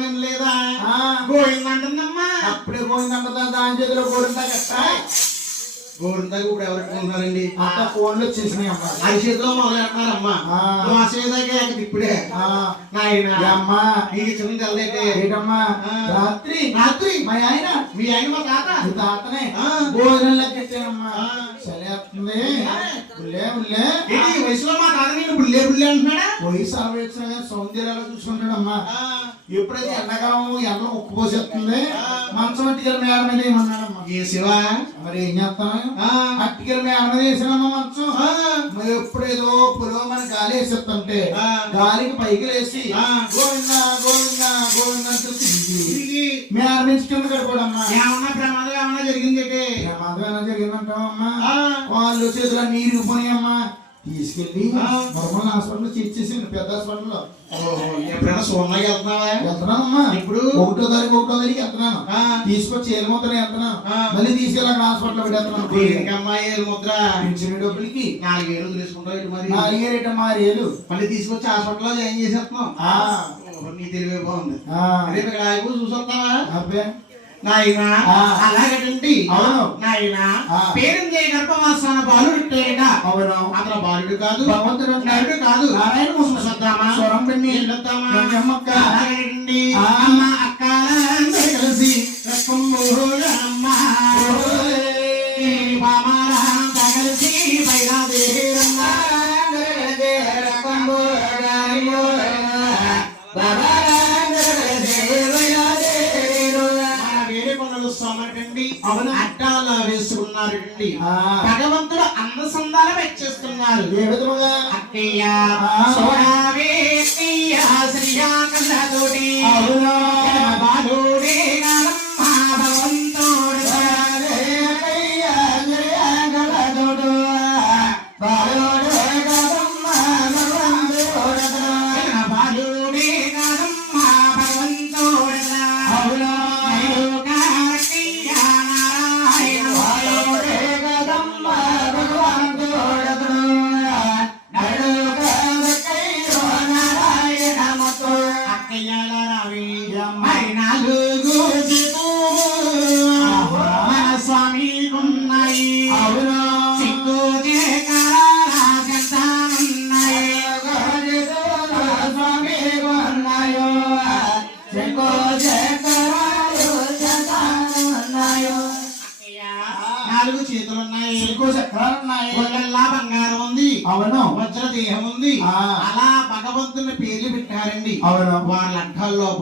నేను లేదా గోయిందంటుందమ్మా. అప్పుడే పోయిందంటదా దాని చేతిలో గోరిందా కట్ట గోరిందాకి ఇప్పుడు ఎవరు పెట్టుకుంటున్నారండి? అంత ఫోన్లు వచ్చేసినాయి అమ్మా. అది చేతిలో మొదలెట్టారమ్మా. మాసేదాకే ఇప్పుడే అమ్మా నీకు చిన్న తెల్లైతే ఏంటమ్మా రాత్రి రాత్రి మా ఆయన మీ ఆయన మా తాత మీ తాతనే భోజనంలో కట్టానమ్మా. చలేస్తుంది ఉల్లే ఉల్లే ఏంటి ఈ వయసులో మా తాత నేను బుల్లే బుల్లే అంటున్నాడా? వయసు ఆలోచన సౌందర్యాలు చూసుకుంటాడమ్మా. ఎప్పుడైతే ఎండాకాలం ఎండలో ఉక్కుపోసేస్తుంది మంచం అట్టికల మేడ మీద ఏమన్నాడమ్మా. ఏ శివ మరి ఏం చేస్తాను అట్టికల మేడ మీద వేసానమ్మా మంచం. మరి ఎప్పుడేదో పొలం మన గాలి వేసేస్తుంటే గాలికి పైకి లేసి గోవిందా గోవిందా గోవిందా అంటూ తిరిగి మేడ నుంచి కింద కడిపోడమ్మా. ఏమన్నా ప్రమాదం ఏమన్నా జరిగింది? ప్రమాదం ఏమైనా జరిగిందంటావమ్మా. వాళ్ళు చేతుల నీరు పోయామ్మా. తీసుకెళ్ళి నార్మల్ హాస్పిటల్ చేసేసింది పెద్ద హాస్పిటల్లో. ఎప్పుడైనా సోమయ్య వెళ్తున్నావా? వెళ్తున్నానమ్మా. ఇప్పుడు 1వ తారీఖు వెళ్తున్నాను. తీసుకొచ్చి ఏలుముద్ర వెళ్తున్నాను. మళ్ళీ తీసుకెళ్ళి అక్కడ హాస్పిటల్ పెట్టేస్తున్నాను. అమ్మాయి ముద్ర పెన్షన్ డబ్బులకి 4,000 తీసుకుంటావు. మరి 4,000 మళ్ళీ తీసుకొచ్చి హాస్పిటల్లో జాయిన్ చేసేస్తున్నావు. నీ తెలివే బాగుంది. రేపు ఇక్కడ చూసొస్తావా? నాయనా అలాగేంటి నాయనా పేరుందే గర్భవాసాన బాలుడు. అవును అతను బాలుడు కాదు, భగవంతుడు నాయుడు కాదు. నారాయణ ముసు చూద్దామా? స్వరం పెట్టి అలాగేంటి అమ్మ అక్క కలిసి అమ్మ కలిసి అట్టాలా వేసుకున్నారండి. భగవంతుడు అందసందాల వచ్చేస్తున్నారు. ఏ విధముగా అక్కయ్య సోడావే అక్కయ్య శ్రీయాకల్లతోటి బాలుడే భగవంతుడు బంగారం ఉంది. అవును వజ్ర దేహం ఉంది. అలా భగవంతుని పేర్లు పెట్టారండి. అవును వాళ్ళ అర్థాల్లో